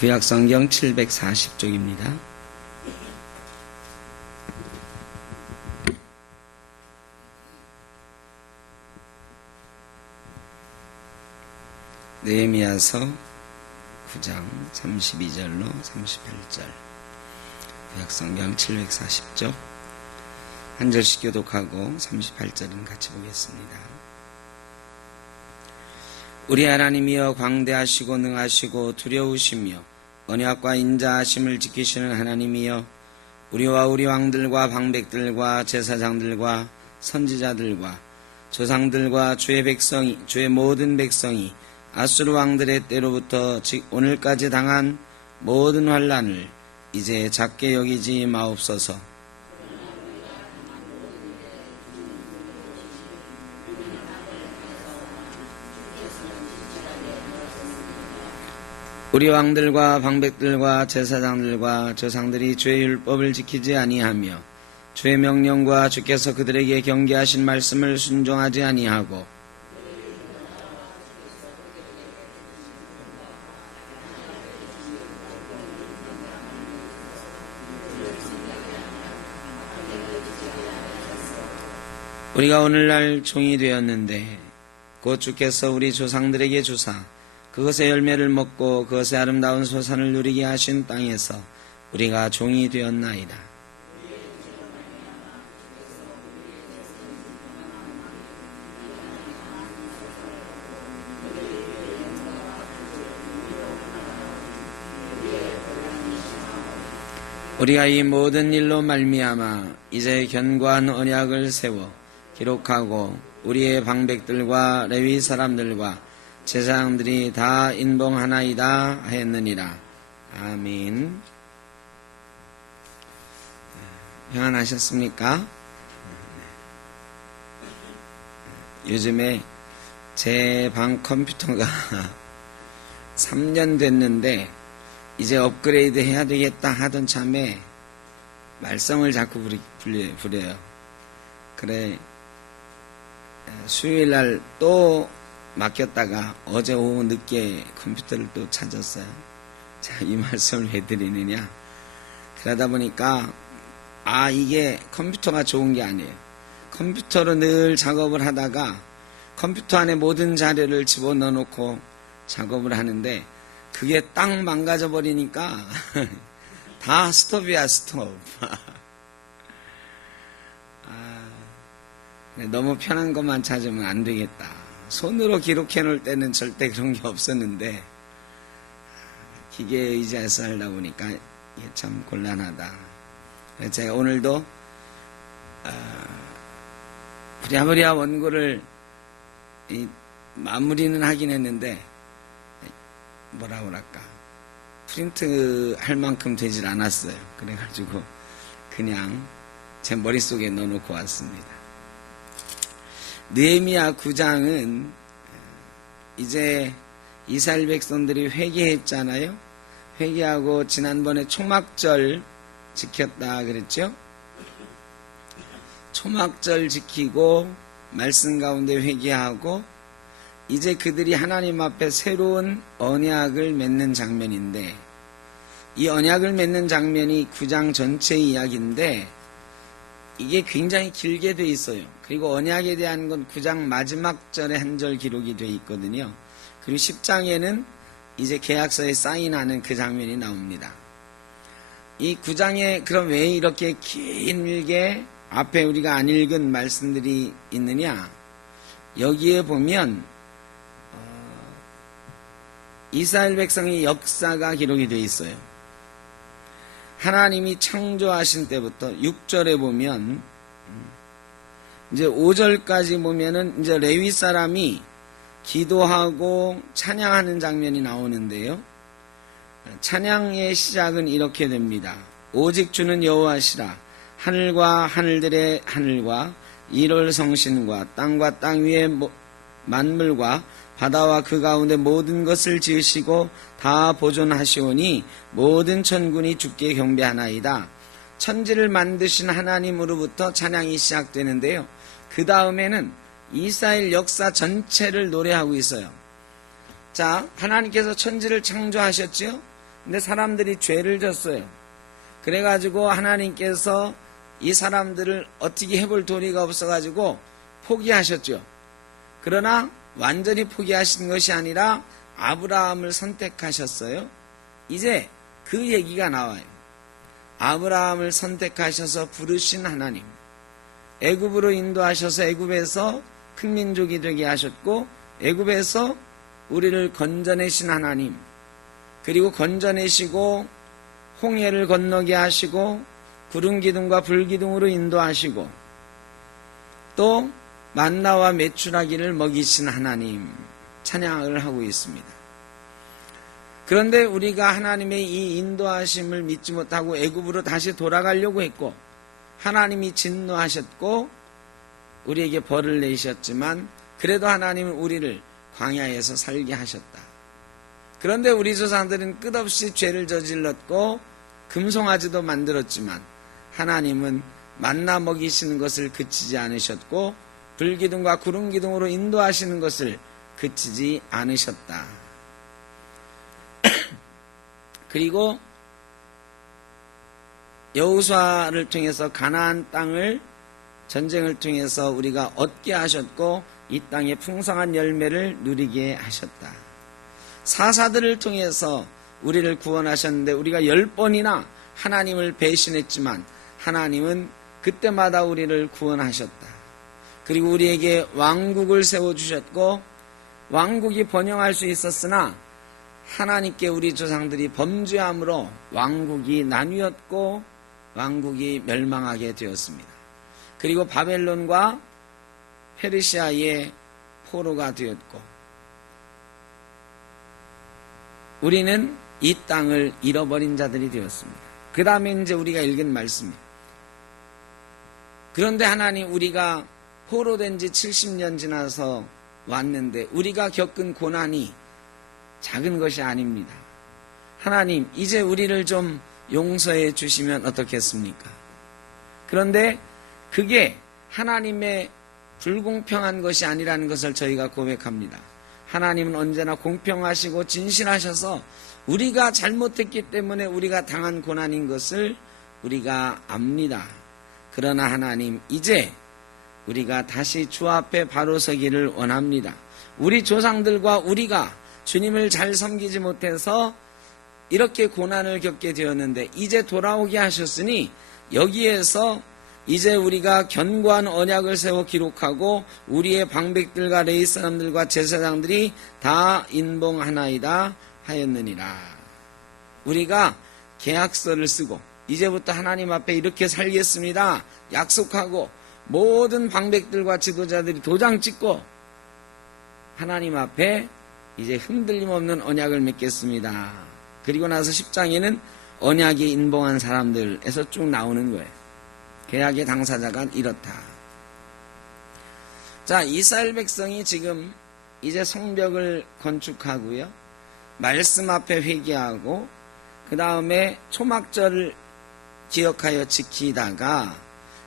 구약성경 740쪽입니다. 느헤미야서 9장 32절로 38절. 구약성경 740쪽 한 절씩 교독하고 38절은 같이 보겠습니다. 우리 하나님이여 광대하시고 능하시고 두려우시며 언약과 인자하심을 지키시는 하나님이여 우리와 우리 왕들과 방백들과 제사장들과 선지자들과 조상들과 주의 백성이 주의 모든 백성이 아수르 왕들의 때로부터 즉 오늘까지 당한 모든 환난을 이제 작게 여기지 마옵소서. 우리 왕들과 방백들과 제사장들과 조상들이 주의 율법을 지키지 아니하며 주의 명령과 주께서 그들에게 경계하신 말씀을 순종하지 아니하고 우리가 오늘날 종이 되었는데 곧 주께서 우리 조상들에게 주사 그것의 열매를 먹고 그것의 아름다운 소산을 누리게 하신 땅에서 우리가 종이 되었나이다. 우리가 이 모든 일로 말미암아 이제 견고한 언약을 세워 기록하고 우리의 방백들과 레위 사람들과 제사장들이 다 인봉하나이다 했느니라. 아멘. 평안하셨습니까? 요즘에 제 방 컴퓨터가 3년 됐는데 이제 업그레이드 해야 되겠다 하던 참에 말썽을 자꾸 부려요. 그래 수요일날 또 맡겼다가 어제 오후 늦게 컴퓨터를 또 찾았어요. 자, 이 말씀을 왜 드리느냐. 그러다 보니까 이게 컴퓨터가 좋은 게 아니에요. 컴퓨터로 늘 작업을 하다가 컴퓨터 안에 모든 자료를 집어넣어 놓고 작업을 하는데 그게 딱 망가져 버리니까 다 스톱이야, 스톱. 너무 편한 것만 찾으면 안 되겠다. 손으로 기록해 놓을 때는 절대 그런 게 없었는데 기계에 의지해서 하다 보니까 이게 참 곤란하다. 그래서 제가 오늘도 부랴부랴 원고를 마무리는 하긴 했는데 뭐라 그럴까 프린트 할 만큼 되질 않았어요. 그래가지고 그냥 제 머릿속에 넣어놓고 왔습니다. 느헤미야 9장은 이제 이스라엘 백성들이 회개했잖아요. 회개하고 지난번에 초막절 지켰다 그랬죠. 초막절 지키고 말씀 가운데 회개하고 이제 그들이 하나님 앞에 새로운 언약을 맺는 장면인데 이 언약을 맺는 장면이 9장 전체 이야기인데 이게 굉장히 길게 돼 있어요. 그리고 언약에 대한 건 9장 마지막 절에 한 절 기록이 돼 있거든요. 그리고 10장에는 이제 계약서에 사인하는 그 장면이 나옵니다. 이 9장에 그럼 왜 이렇게 길게 앞에 우리가 안 읽은 말씀들이 있느냐? 여기에 보면 이스라엘 백성의 역사가 기록이 돼 있어요. 하나님이 창조하신 때부터 6절에 보면 이제 5절까지 보면은 이제 레위 사람이 기도하고 찬양하는 장면이 나오는데요. 찬양의 시작은 이렇게 됩니다. 오직 주는 여호와시라. 하늘과 하늘들의 하늘과 일월 성신과 땅과 땅 위의 만물과 바다와 그 가운데 모든 것을 지으시고 다 보존하시오니 모든 천군이 주께 경배하나이다. 천지를 만드신 하나님으로부터 찬양이 시작되는데요. 그 다음에는 이스라엘 역사 전체를 노래하고 있어요. 자, 하나님께서 천지를 창조하셨지요. 근데 사람들이 죄를 졌어요. 그래가지고 하나님께서 이 사람들을 어떻게 해볼 도리가 없어가지고 포기하셨죠. 그러나 완전히 포기하신 것이 아니라 아브라함을 선택하셨어요. 이제 그 얘기가 나와요. 아브라함을 선택하셔서 부르신 하나님, 애굽으로 인도하셔서 애굽에서 큰 민족이 되게 하셨고, 애굽에서 우리를 건져내신 하나님, 그리고 건져내시고 홍해를 건너게 하시고 구름 기둥과 불 기둥으로 인도하시고 또 만나와 메추라기를 먹이신 하나님 찬양을 하고 있습니다. 그런데 우리가 하나님의 이 인도하심을 믿지 못하고 애굽으로 다시 돌아가려고 했고, 하나님이 진노하셨고 우리에게 벌을 내셨지만 그래도 하나님은 우리를 광야에서 살게 하셨다. 그런데 우리 조상들은 끝없이 죄를 저질렀고 금송아지도 만들었지만 하나님은 만나 먹이시는 것을 그치지 않으셨고 불기둥과 구름기둥으로 인도하시는 것을 그치지 않으셨다. 그리고 여호수아를 통해서 가나안 땅을 전쟁을 통해서 우리가 얻게 하셨고 이 땅의 풍성한 열매를 누리게 하셨다. 사사들을 통해서 우리를 구원하셨는데 우리가 10번이나 하나님을 배신했지만 하나님은 그때마다 우리를 구원하셨다. 그리고 우리에게 왕국을 세워주셨고 왕국이 번영할 수 있었으나 하나님께 우리 조상들이 범죄함으로 왕국이 나뉘었고 왕국이 멸망하게 되었습니다. 그리고 바벨론과 페르시아의 포로가 되었고 우리는 이 땅을 잃어버린 자들이 되었습니다. 그 다음에 이제 우리가 읽은 말씀입니다. 그런데 하나님, 우리가 포로된 지 70년 지나서 왔는데 우리가 겪은 고난이 작은 것이 아닙니다. 하나님, 이제 우리를 좀 용서해 주시면 어떻겠습니까? 그런데 그게 하나님의 불공평한 것이 아니라는 것을 저희가 고백합니다. 하나님은 언제나 공평하시고 진실하셔서 우리가 잘못했기 때문에 우리가 당한 고난인 것을 우리가 압니다. 그러나 하나님, 이제 우리가 다시 주 앞에 바로 서기를 원합니다. 우리 조상들과 우리가 주님을 잘 섬기지 못해서 이렇게 고난을 겪게 되었는데 이제 돌아오게 하셨으니 여기에서 이제 우리가 견고한 언약을 세워 기록하고 우리의 방백들과 레위 사람들과 제사장들이 다 인봉하나이다 하였느니라. 우리가 계약서를 쓰고 이제부터 하나님 앞에 이렇게 살겠습니다 약속하고 모든 방백들과 지도자들이 도장 찍고 하나님 앞에 이제 흔들림 없는 언약을 맺겠습니다. 그리고 나서 10장에는 언약에 인봉한 사람들에서 쭉 나오는 거예요. 계약의 당사자가 이렇다. 자, 이스라엘 백성이 지금 이제 성벽을 건축하고요. 말씀 앞에 회개하고 그 다음에 초막절을 기억하여 지키다가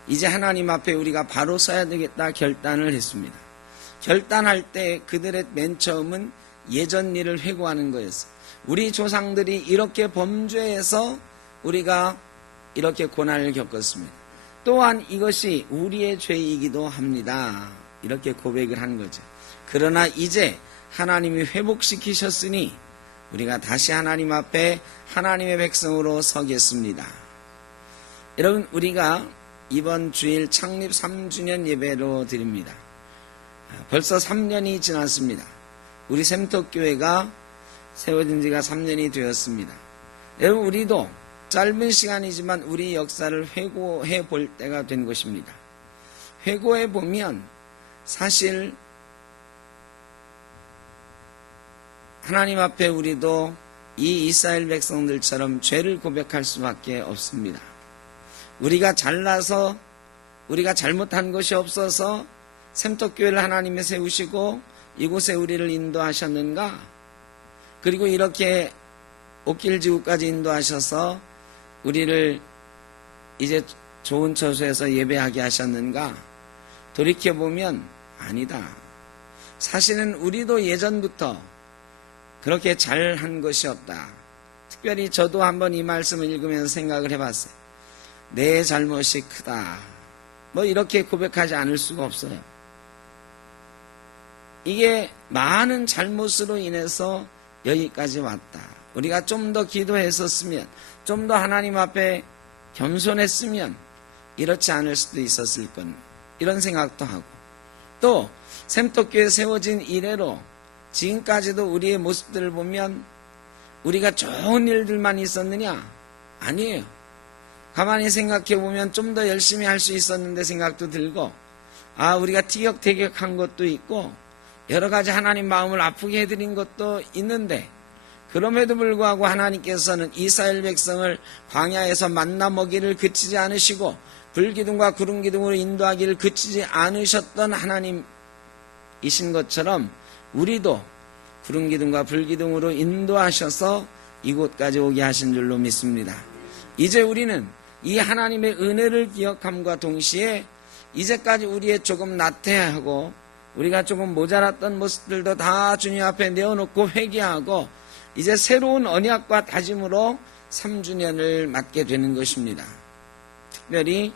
이제 하나님 앞에 우리가 바로 서야 되겠다 결단을 했습니다. 결단할 때 그들의 맨 처음은 예전 일을 회고하는 거였어요. 우리 조상들이 이렇게 범죄해서 우리가 이렇게 고난을 겪었습니다. 또한 이것이 우리의 죄이기도 합니다. 이렇게 고백을 한 거죠. 그러나 이제 하나님이 회복시키셨으니 우리가 다시 하나님 앞에 하나님의 백성으로 서겠습니다. 여러분, 우리가 이번 주일 창립 3주년 예배로 드립니다. 벌써 3년이 지났습니다. 우리 샘터교회가 세워진 지가 3년이 되었습니다. 여러분, 우리도 짧은 시간이지만 우리 역사를 회고해 볼 때가 된 것입니다. 회고해 보면 사실 하나님 앞에 우리도 이 이스라엘 백성들처럼 죄를 고백할 수밖에 없습니다. 우리가 잘나서 우리가 잘못한 것이 없어서 샘터교회를 하나님이 세우시고 이곳에 우리를 인도하셨는가? 그리고 이렇게 옥길지구까지 인도하셔서 우리를 이제 좋은 처소에서 예배하게 하셨는가? 돌이켜보면 아니다. 사실은 우리도 예전부터 그렇게 잘한 것이 없다. 특별히 저도 한번 이 말씀을 읽으면서 생각을 해봤어요. 내 잘못이 크다. 뭐 이렇게 고백하지 않을 수가 없어요. 이게 많은 잘못으로 인해서 여기까지 왔다. 우리가 좀 더 기도했었으면, 좀 더 하나님 앞에 겸손했으면 이렇지 않을 수도 있었을 건, 이런 생각도 하고, 또 샘떡교에 세워진 이래로 지금까지도 우리의 모습들을 보면 우리가 좋은 일들만 있었느냐? 아니에요. 가만히 생각해 보면 좀 더 열심히 할 수 있었는데 생각도 들고, 우리가 티격태격한 것도 있고 여러 가지 하나님 마음을 아프게 해드린 것도 있는데, 그럼에도 불구하고 하나님께서는 이스라엘 백성을 광야에서 만나 먹이를 그치지 않으시고 불기둥과 구름기둥으로 인도하기를 그치지 않으셨던 하나님이신 것처럼 우리도 구름기둥과 불기둥으로 인도하셔서 이곳까지 오게 하신 줄로 믿습니다. 이제 우리는 이 하나님의 은혜를 기억함과 동시에 이제까지 우리의 조금 나태하고 우리가 조금 모자랐던 모습들도 다 주님 앞에 내어놓고 회개하고 이제 새로운 언약과 다짐으로 3주년을 맞게 되는 것입니다. 특별히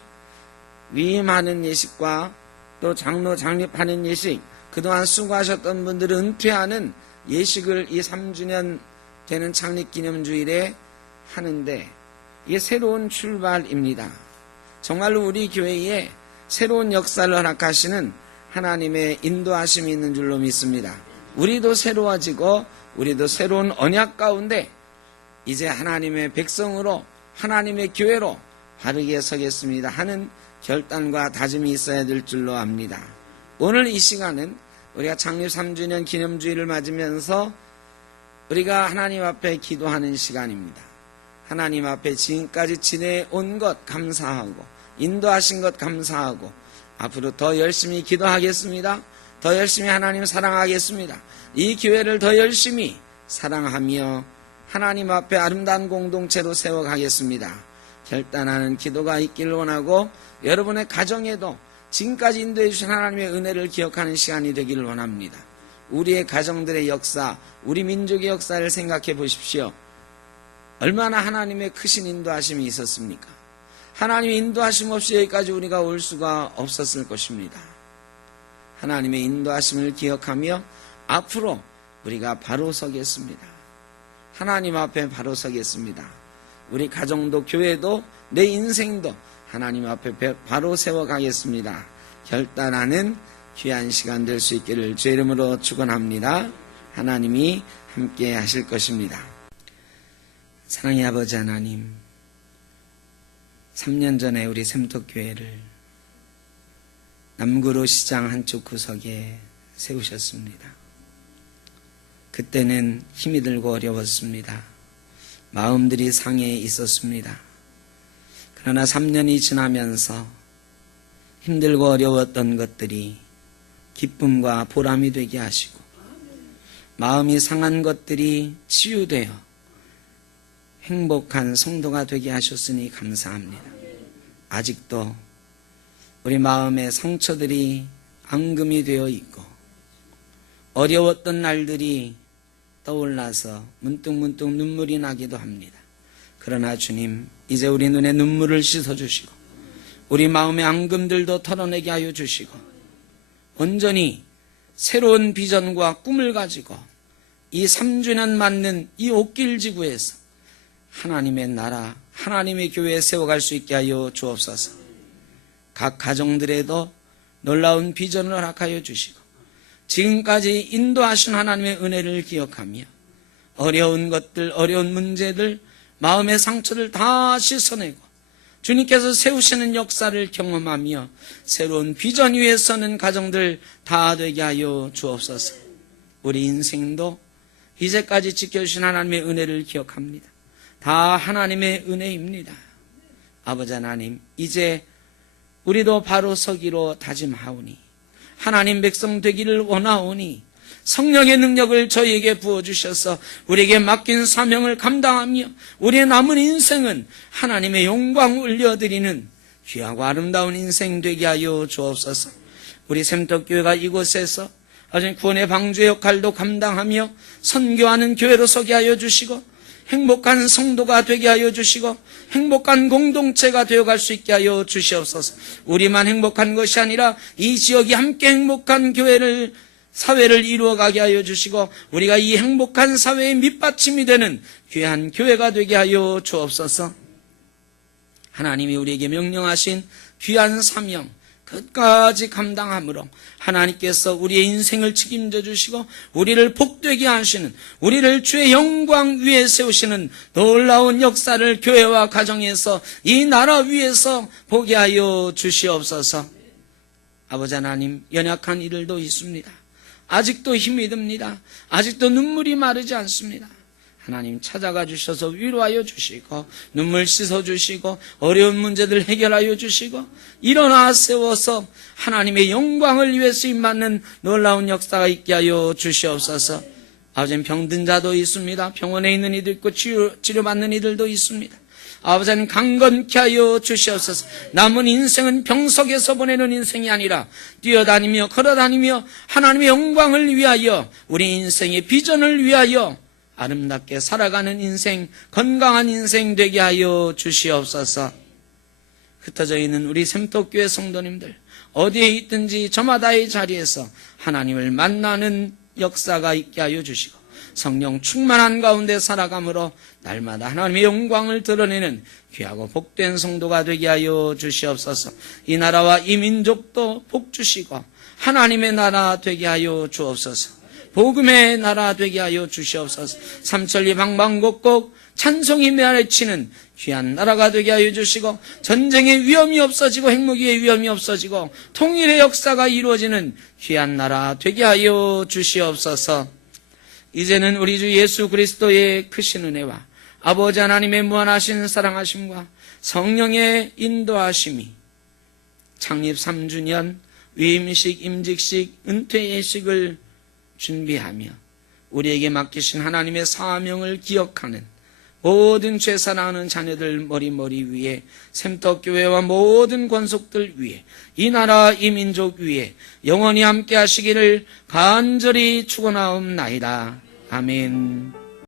위임하는 예식과 또 장로 장립하는 예식, 그동안 수고하셨던 분들을 은퇴하는 예식을 이 3주년 되는 창립기념주일에 하는데, 이게 새로운 출발입니다. 정말로 우리 교회에 새로운 역사를 허락하시는 하나님의 인도하심이 있는 줄로 믿습니다. 우리도 새로워지고 우리도 새로운 언약 가운데 이제 하나님의 백성으로, 하나님의 교회로 바르게 서겠습니다 하는 결단과 다짐이 있어야 될 줄로 압니다. 오늘 이 시간은 우리가 창립 3주년 기념주일을 맞으면서 우리가 하나님 앞에 기도하는 시간입니다. 하나님 앞에 지금까지 지내온 것 감사하고 인도하신 것 감사하고 앞으로 더 열심히 기도하겠습니다. 더 열심히 하나님 사랑하겠습니다. 이 교회를 더 열심히 사랑하며 하나님 앞에 아름다운 공동체로 세워가겠습니다. 결단하는 기도가 있기를 원하고 여러분의 가정에도 지금까지 인도해 주신 하나님의 은혜를 기억하는 시간이 되기를 원합니다. 우리의 가정들의 역사, 우리 민족의 역사를 생각해 보십시오. 얼마나 하나님의 크신 인도하심이 있었습니까? 하나님의 인도하심 없이 여기까지 우리가 올 수가 없었을 것입니다. 하나님의 인도하심을 기억하며 앞으로 우리가 바로 서겠습니다. 하나님 앞에 바로 서겠습니다. 우리 가정도 교회도 내 인생도 하나님 앞에 바로 세워가겠습니다. 결단하는 귀한 시간 될 수 있기를 주의 이름으로 축원합니다. 하나님이 함께 하실 것입니다. 사랑의 아버지 하나님, 3년 전에 우리 샘떡교회를 남구로 시장 한쪽 구석에 세우셨습니다. 그때는 힘이 들고 어려웠습니다. 마음들이 상해 있었습니다. 그러나 3년이 지나면서 힘들고 어려웠던 것들이 기쁨과 보람이 되게 하시고 마음이 상한 것들이 치유되어 행복한 성도가 되게 하셨으니 감사합니다. 아직도 우리 마음의 상처들이 앙금이 되어 있고 어려웠던 날들이 떠올라서 문득문득 눈물이 나기도 합니다. 그러나 주님, 이제 우리 눈에 눈물을 씻어주시고 우리 마음의 앙금들도 털어내게 하여 주시고 온전히 새로운 비전과 꿈을 가지고 이 3주년 맞는 이 옥길지구에서 하나님의 나라, 하나님의 교회에 세워갈 수 있게 하여 주옵소서. 각 가정들에도 놀라운 비전을 허락하여 주시고 지금까지 인도하신 하나님의 은혜를 기억하며 어려운 것들, 어려운 문제들, 마음의 상처를 다 씻어내고 주님께서 세우시는 역사를 경험하며 새로운 비전 위에 서는 가정들 다 되게 하여 주옵소서. 우리 인생도 이제까지 지켜주신 하나님의 은혜를 기억합니다. 다 하나님의 은혜입니다. 아버지 하나님, 이제 우리도 바로 서기로 다짐하오니 하나님 백성 되기를 원하오니 성령의 능력을 저희에게 부어주셔서 우리에게 맡긴 사명을 감당하며 우리의 남은 인생은 하나님의 영광을 올려드리는 귀하고 아름다운 인생 되게 하여 주옵소서. 우리 샘떡교회가 이곳에서 아직 구원의 방주의 역할도 감당하며 선교하는 교회로 서게 하여 주시고 행복한 성도가 되게 하여 주시고 행복한 공동체가 되어갈 수 있게 하여 주시옵소서. 우리만 행복한 것이 아니라 이 지역이 함께 행복한 교회를 사회를 이루어가게 하여 주시고 우리가 이 행복한 사회의 밑받침이 되는 귀한 교회가 되게 하여 주옵소서. 하나님이 우리에게 명령하신 귀한 사명 끝까지 감당함으로 하나님께서 우리의 인생을 책임져 주시고 우리를 복되게 하시는, 우리를 주의 영광 위에 세우시는 놀라운 역사를 교회와 가정에서 이 나라 위에서 보게 하여 주시옵소서. 아버지 하나님, 연약한 이들도 있습니다. 아직도 힘이 듭니다. 아직도 눈물이 마르지 않습니다. 하나님 찾아가 주셔서 위로하여 주시고 눈물 씻어 주시고 어려운 문제들 해결하여 주시고 일어나 세워서 하나님의 영광을 위해 쓰임받는 놀라운 역사가 있게 하여 주시옵소서. 아버지는 병든 자도 있습니다. 병원에 있는 이도 있고 치료받는 이들도 있습니다. 아버지는 강건케 하여 주시옵소서. 남은 인생은 병석에서 보내는 인생이 아니라 뛰어다니며 걸어다니며 하나님의 영광을 위하여 우리 인생의 비전을 위하여 아름답게 살아가는 인생, 건강한 인생 되게 하여 주시옵소서. 흩어져 있는 우리 샘터교회 성도님들 어디에 있든지 저마다의 자리에서 하나님을 만나는 역사가 있게 하여 주시고 성령 충만한 가운데 살아감으로 날마다 하나님의 영광을 드러내는 귀하고 복된 성도가 되게 하여 주시옵소서. 이 나라와 이 민족도 복 주시고 하나님의 나라 되게 하여 주옵소서. 복음의 나라 되게 하여 주시옵소서. 삼천리 방방곡곡 찬송이 메아리치는 귀한 나라가 되게 하여 주시고 전쟁의 위험이 없어지고 핵무기의 위험이 없어지고 통일의 역사가 이루어지는 귀한 나라 되게 하여 주시옵소서. 이제는 우리 주 예수 그리스도의 크신 은혜와 아버지 하나님의 무한하신 사랑하심과 성령의 인도하심이 창립 3주년 위임식, 임직식, 은퇴예식을 준비하며 우리에게 맡기신 하나님의 사명을 기억하는 모든 죄 사랑하는 자녀들 머리 위에 샘터교회와 모든 권속들 위에 이 나라 이 민족 위에 영원히 함께 하시기를 간절히 축원하옵나이다. 아멘.